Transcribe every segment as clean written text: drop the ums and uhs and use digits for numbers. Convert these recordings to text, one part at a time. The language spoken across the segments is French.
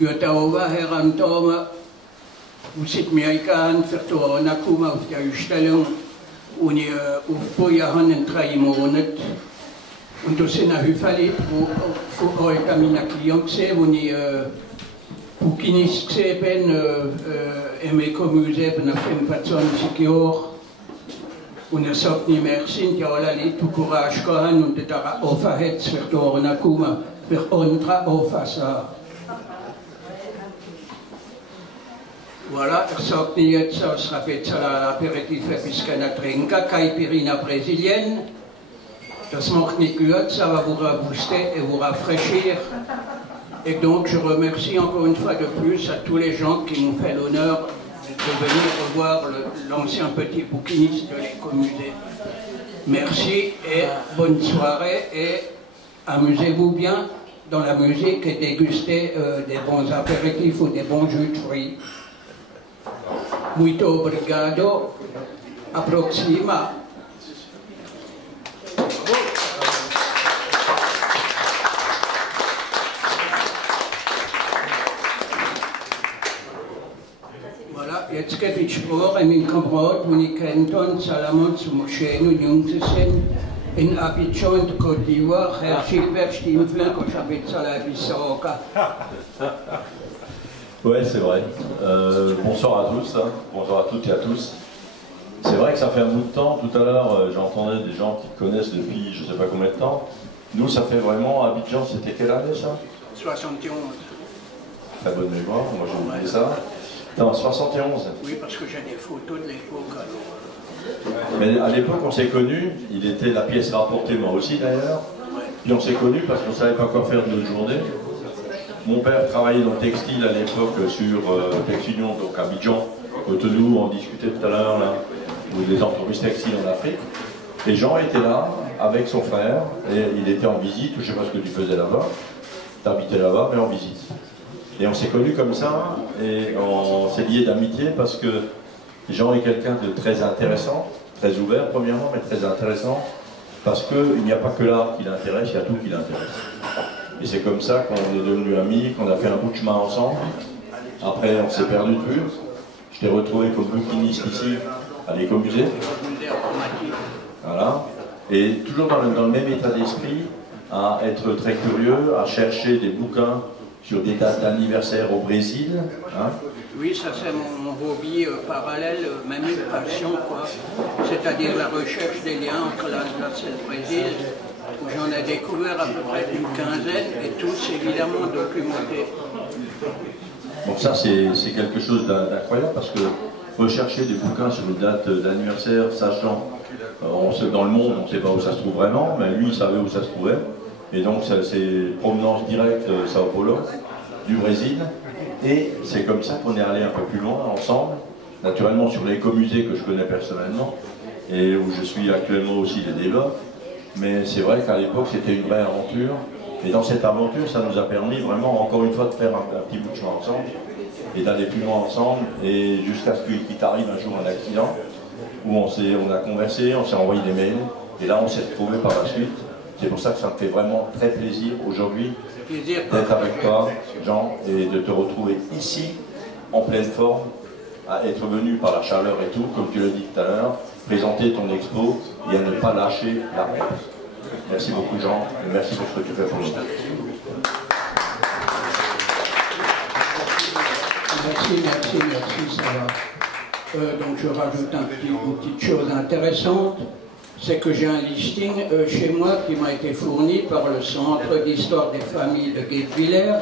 Götaova Herrn Toma, usit Miaikan, Fertora Nakuma auf der Ausstellung, und aufgebaut in 3 Monaten. Und das sind auch viele, die heute meine Klienten gesehen, wo ich Bukinis gesehen bin, im Eco-Museum nach 25 Jahren. Und sagt nicht mehr, sind ja alle Leute, die Courage haben und die Offenheit für Fertora Nakuma, für andere Auffassung. Voilà, er sagt nicht jetzt, es sera fait l'apéritif puisqu'on a trinqué, caipirinha brésilienne. Das macht nicht gut, ça va vous rebooster et vous rafraîchir. Et donc je remercie encore une fois de plus à tous les gens qui m'ont fait l'honneur de venir revoir l'ancien petit bouquiniste de l'écomusée. Merci et bonne soirée et amusez-vous bien dans la musique et dégustez des bons apéritifs ou des bons jus de fruits. Muito obrigado. A próxima. Voilà, jetzt gebe ich vor, mein Kamerad, den ich kennt, Salamon zum Moscheen und Jungs sind, in Abidjan, in Côte d'Ivoire, Herr Gilbert Stieflin, quand j'habite à la Bissauca. Ouais, c'est vrai. Bonsoir à tous, hein. Bonjour à toutes et à tous. C'est vrai que ça fait un bout de temps. Tout à l'heure, j'entendais des gens qui connaissent depuis je ne sais pas combien de temps. Nous, ça fait vraiment, Abidjan, c'était quelle année ça? 71. Très bonne mémoire, moi j'ai oublié ça. Non, 71. Oui, parce que j'ai des photos de l'époque. Mais à l'époque, on s'est connus. Il était la pièce rapportée, moi aussi d'ailleurs. Puis on s'est connus parce qu'on ne savait pas quoi faire de notre journée. Mon père travaillait dans le textile à l'époque sur Texunion, donc à Abidjan, Cotonou, on discutait tout à l'heure, là, ou des entreprises textiles en Afrique. Et Jean était là, avec son frère, et il était en visite, je ne sais pas ce que tu faisais là-bas, tu habitais là-bas, mais en visite. Et on s'est connus comme ça, et on s'est liés d'amitié parce que Jean est quelqu'un de très intéressant, très ouvert premièrement, mais très intéressant, parce qu'il n'y a pas que l'art qui l'intéresse, il y a tout qui l'intéresse. Et c'est comme ça qu'on est devenus amis, qu'on a fait un bout de chemin ensemble. Après, on s'est perdu de vue. Je t'ai retrouvé comme bouquiniste ici, à l'écomusée. Voilà. Et toujours dans le même état d'esprit, à être très curieux, à chercher des bouquins sur des dates d'anniversaire au Brésil. Hein. Oui, ça c'est mon hobby parallèle, même une passion, quoi. C'est-à-dire la recherche des liens entre l'Alsace et le Brésil. J'en ai découvert à peu près une quinzaine et tous évidemment documentés. Bon, ça c'est quelque chose d'incroyable parce que rechercher des bouquins sur une date d'anniversaire, sachant dans le monde on ne sait pas où ça se trouve vraiment, mais lui il savait où ça se trouvait. Et donc c'est provenance directe Sao Paulo, du Brésil. Et c'est comme ça qu'on est allé un peu plus loin ensemble, naturellement sur l'écomusée que je connais personnellement et où je suis actuellement aussi les développe. Mais c'est vrai qu'à l'époque, c'était une vraie aventure. Et dans cette aventure, ça nous a permis vraiment, encore une fois, de faire un petit bout de chemin ensemble et d'aller plus loin ensemble. Et jusqu'à ce qu'il t'arrive un jour un accident où on a conversé, on s'est envoyé des mails. Et là, on s'est retrouvés par la suite. C'est pour ça que ça me fait vraiment très plaisir aujourd'hui d'être avec toi, Jean, et de te retrouver ici, en pleine forme, à être venu par la chaleur et tout, comme tu l'as dit tout à l'heure, présenter ton expo et à ne pas lâcher la réponse. Merci beaucoup Jean, et merci pour ce que tu fais pour nous. Merci, ça va. Donc je rajoute une petite chose intéressante, c'est que j'ai un listing chez moi qui m'a été fourni par le Centre d'Histoire des Familles de Guebwiller.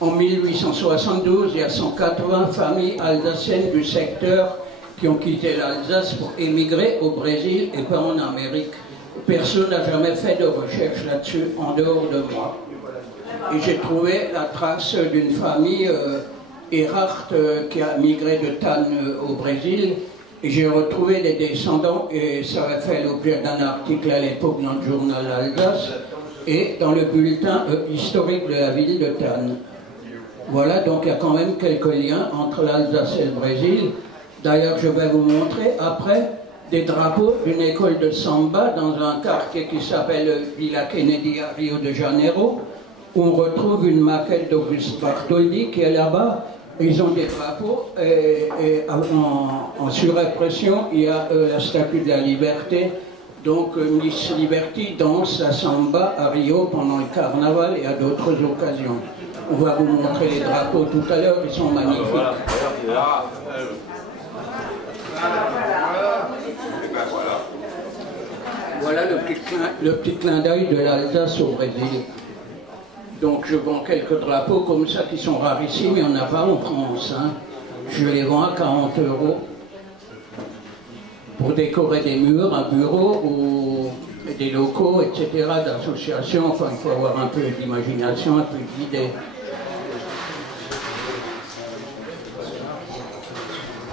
En 1872, il y a 180 familles alsaciennes du secteur qui ont quitté l'Alsace pour émigrer au Brésil et pas en Amérique. Personne n'a jamais fait de recherche là-dessus en dehors de moi. Et j'ai trouvé la trace d'une famille, Erhardt, qui a migré de Tannes au Brésil. Et j'ai retrouvé les descendants, et ça a fait l'objet d'un article à l'époque dans le journal Alsace et dans le bulletin historique de la ville de Tannes. Voilà, donc il y a quand même quelques liens entre l'Alsace et le Brésil. D'ailleurs, je vais vous montrer après des drapeaux d'une école de samba dans un quartier qui s'appelle Villa Kennedy à Rio de Janeiro. où on retrouve une maquette d'Auguste Bartholdi qui est là-bas. Ils ont des drapeaux et en surimpression, il y a la statue de la liberté. Donc Miss Liberty danse la samba à Rio pendant le carnaval et à d'autres occasions. On va vous montrer les drapeaux tout à l'heure, ils sont magnifiques. Voilà le petit clin d'œil de l'Alsace au Brésil. Donc je vends quelques drapeaux comme ça qui sont rarissimes, il n'y en a pas en France. Hein. Je les vends à 40 € pour décorer des murs, un bureau ou des locaux, etc., d'associations. Enfin, il faut avoir un peu d'imagination, un peu d'idées.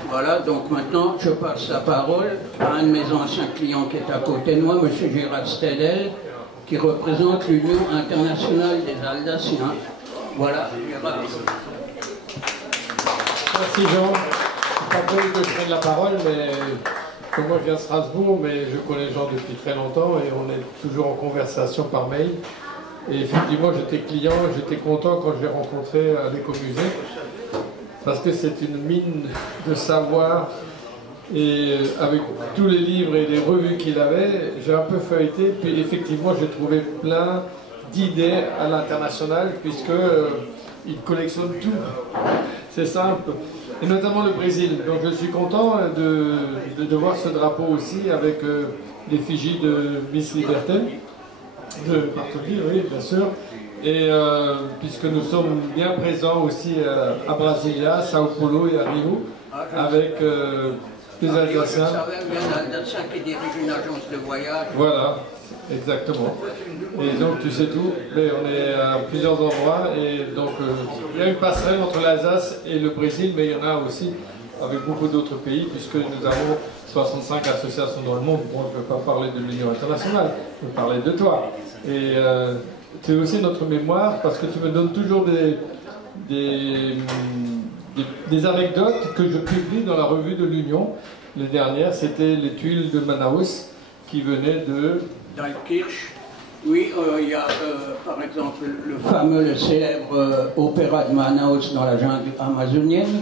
Voilà, donc maintenant je passe la parole à un de mes anciens clients qui est à côté de moi, M. Gérard Stedel, qui représente l'Union internationale des Alsaciens. Voilà, Gérard. Merci Jean. Je ne pas prévu que je prenne la parole, mais comme moi je viens de Strasbourg, mais je connais Jean depuis très longtemps et on est toujours en conversation par mail. Et effectivement, j'étais client, j'étais content quand je l'ai rencontré à l'Écomusée, parce que c'est une mine de savoir. Et avec tous les livres et les revues qu'il avait, j'ai un peu feuilleté, puis effectivement j'ai trouvé plein d'idées à l'international, puisque il collectionne tout. C'est simple. Et notamment le Brésil. Donc je suis content de voir ce drapeau aussi avec l'effigie de Miss Liberté, de Bartholdi, oui, bien sûr. Et puisque nous sommes bien présents aussi à Brasilia, Sao Paulo et à Rio, avec les Alsaciens. Il y a un Alsacien qui dirige une agence de voyage. Voilà, exactement. Et donc tu sais tout, mais on est à plusieurs endroits et donc il y a une passerelle entre l'Alsace et le Brésil, mais il y en a aussi avec beaucoup d'autres pays, puisque nous avons 65 associations dans le monde. Bon, je ne peux pas parler de l'Union internationale, je peux parler de toi. Et c'est aussi notre mémoire, parce que tu me donnes toujours des anecdotes que je publie dans la revue de l'Union. Les dernières, c'était les tuiles de Manaus qui venaient de... Dalkirch. Oui, il y a par exemple le célèbre opéra de Manaus dans la jungle amazonienne,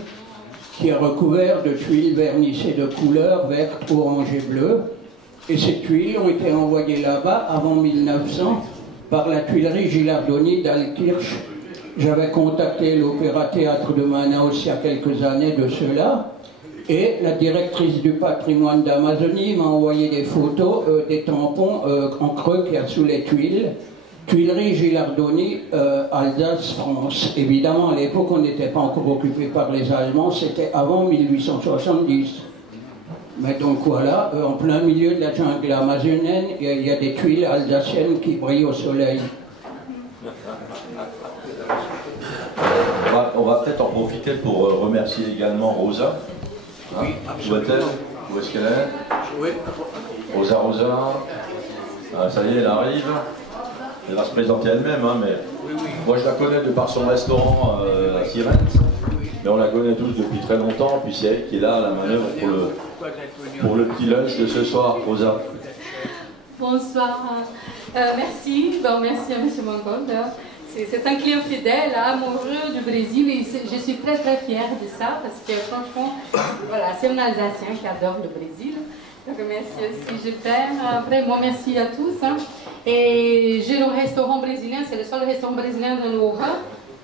qui est recouvert de tuiles vernissées de couleurs vertes, orange et bleues. Et ces tuiles ont été envoyées là-bas avant 1900 par la tuilerie Gilardoni d'Alkirch. J'avais contacté l'Opéra-Théâtre de Manaus il y a quelques années de cela, et la directrice du patrimoine d'Amazonie m'a envoyé des photos des tampons en creux qu'il y a sous les tuiles. Tuilerie Gilardoni, Alsace, France. Évidemment, à l'époque, on n'était pas encore occupé par les Allemands, c'était avant 1870. Mais donc voilà, en plein milieu de la jungle amazonienne, il y a des tuiles alsaciennes qui brillent au soleil. On va peut-être en profiter pour remercier également Rosa. Hein, Oui, absolument. Où est-ce qu'elle est? Oui. Rosa. Ça y est, elle arrive. Elle va se présenter elle-même, hein, mais moi je la connais de par son restaurant à Sirène. Mais on la connaît tous depuis très longtemps, puis c'est elle qui est là à la manœuvre pour le petit lunch de ce soir. Rosa. Bonsoir. Merci. Bon, merci à M. Mangold. C'est un client fidèle, amoureux du Brésil, et je suis très très fière de ça, parce que franchement, voilà, c'est un Alsacien qui adore le Brésil. Donc merci aussi, je t'aime. Après, moi, merci à tous. Hein. Et j'ai le restaurant brésilien, c'est le seul restaurant brésilien de Loura.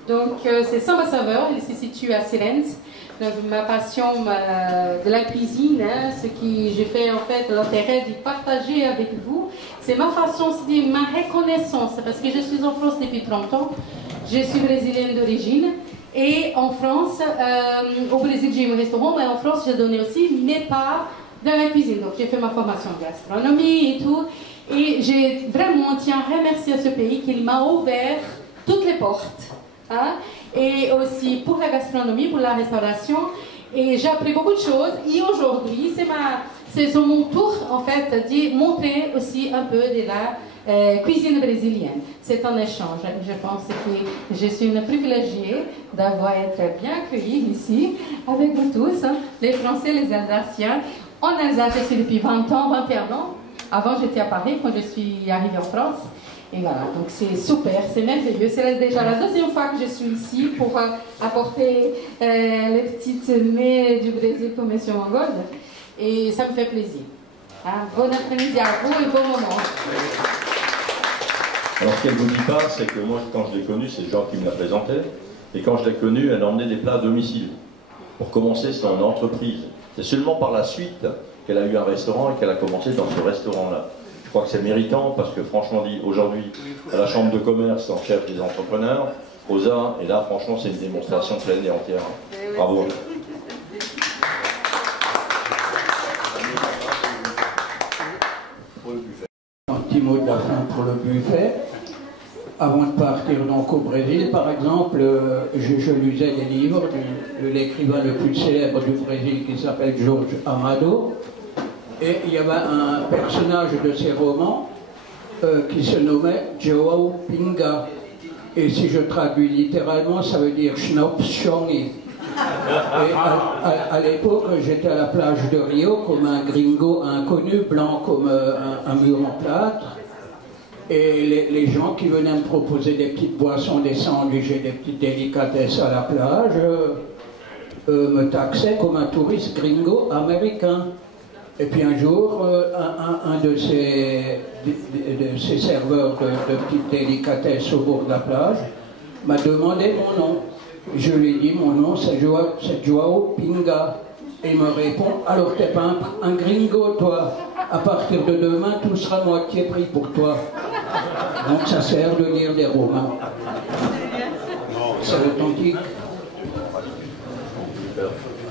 Donc c'est Samba Saveur, il se situe à Sirens. Donc ma passion de la cuisine, hein, ce que j'ai fait en fait, l'intérêt de partager avec vous, c'est ma façon, c'est ma reconnaissance, parce que je suis en France depuis 30 ans, je suis brésilienne d'origine, et en France, au Brésil j'ai eu un restaurant, mais en France j'ai donné aussi mes parts dans la cuisine. Donc j'ai fait ma formation en gastronomie et tout, et j'ai vraiment tiens à remercier ce pays qui m'a ouvert toutes les portes. Hein? Et aussi pour la gastronomie, pour la restauration, et j'ai appris beaucoup de choses, et aujourd'hui c'est mon tour en fait de montrer aussi un peu de la cuisine brésilienne. C'est un échange, je pense que je suis une privilégiée d'avoir été bien accueillie ici avec vous tous, hein, les Français, les Alsaciens. En Alsace, je suis depuis 20 ans, 21 ans. Avant, j'étais à Paris quand je suis arrivée en France. Et voilà, donc c'est super, c'est merveilleux. C'est déjà la deuxième fois que je suis ici pour apporter les petites mets du Brésil pour M. Mangold. Et ça me fait plaisir. Hein? Bon après-midi à vous et bon moment. Alors, ce qu'elle ne vous dit pas, c'est que moi, quand je l'ai connue, c'est Jean qui me la présentait. Et quand je l'ai connue, elle emmenait des plats à domicile. Pour commencer, c'était en entreprise. C'est seulement par la suite qu'elle a eu un restaurant et qu'elle a commencé dans ce restaurant-là. Je crois que c'est méritant parce que franchement dit, aujourd'hui, à la Chambre de commerce, en chef des entrepreneurs, Rosa, et là, franchement, c'est une démonstration pleine et entière. Bravo. Un petit mot de la fin pour le buffet. Avant de partir donc au Brésil, par exemple, je lisais des livres de l'écrivain le plus célèbre du Brésil qui s'appelle Jorge Amado. Et il y avait un personnage de ces romans qui se nommait João Pinga. Et si je traduis littéralement, ça veut dire Schnaps Chongi. Et à l'époque, j'étais à la plage de Rio comme un gringo inconnu, blanc comme un mur en plâtre. Et les gens qui venaient me proposer des petites boissons, des sandwichs et des petites délicatesses à la plage me taxaient comme un touriste gringo américain. Et puis un jour, un de ces serveurs de petites délicatesses au bord de la plage m'a demandé mon nom. Je lui ai dit, mon nom c'est João Pinga. Et il me répond, alors t'es pas un gringo toi, à partir de demain tout sera moitié prix pour toi. Donc ça sert de lire des romans. C'est authentique.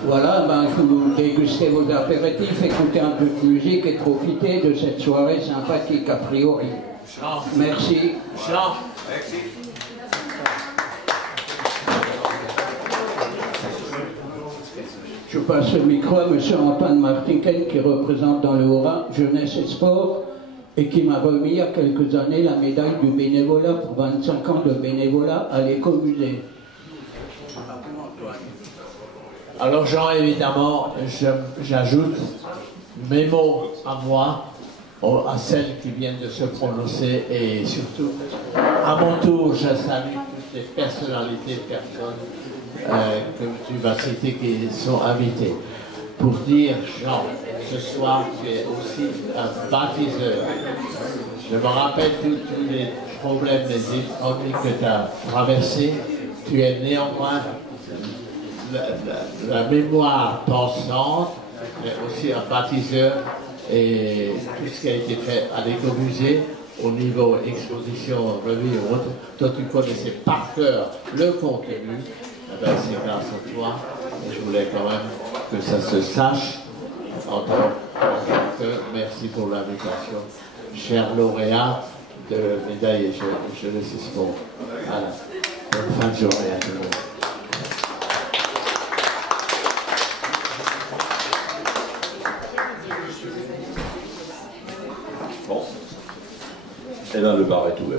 Voilà, ben, je vous dégustez vos apéritifs, écoutez un peu de musique et profitez de cette soirée sympathique a priori. Merci. Je passe le micro à M. Antoine Martinken qui représente dans le Haut-Rhin Jeunesse et Sport et qui m'a remis il y a quelques années la médaille du bénévolat pour 25 ans de bénévolat à l'écomusée. Alors Jean, évidemment, j'ajoute mes mots à moi, à celles qui viennent de se prononcer et surtout, à mon tour, je salue toutes les personnalités de personnes que tu vas citer qui sont invitées. Pour dire, Jean, ce soir, tu es aussi un baptiseur. Je me rappelle tous les problèmes des économies que tu as traversés. Tu es néanmoins la mémoire pensante, mais aussi un baptiseur et tout ce qui a été fait à l'écomusée au niveau exposition, revue et autres, toi tu connaissais par cœur le contenu, eh ben, c'est grâce à toi et je voulais quand même que ça se sache en tant que merci pour l'invitation, cher lauréat de médaille et jeunesse et sport. Voilà. Bonne fin de journée à tout le monde. Et là, le bar est ouvert.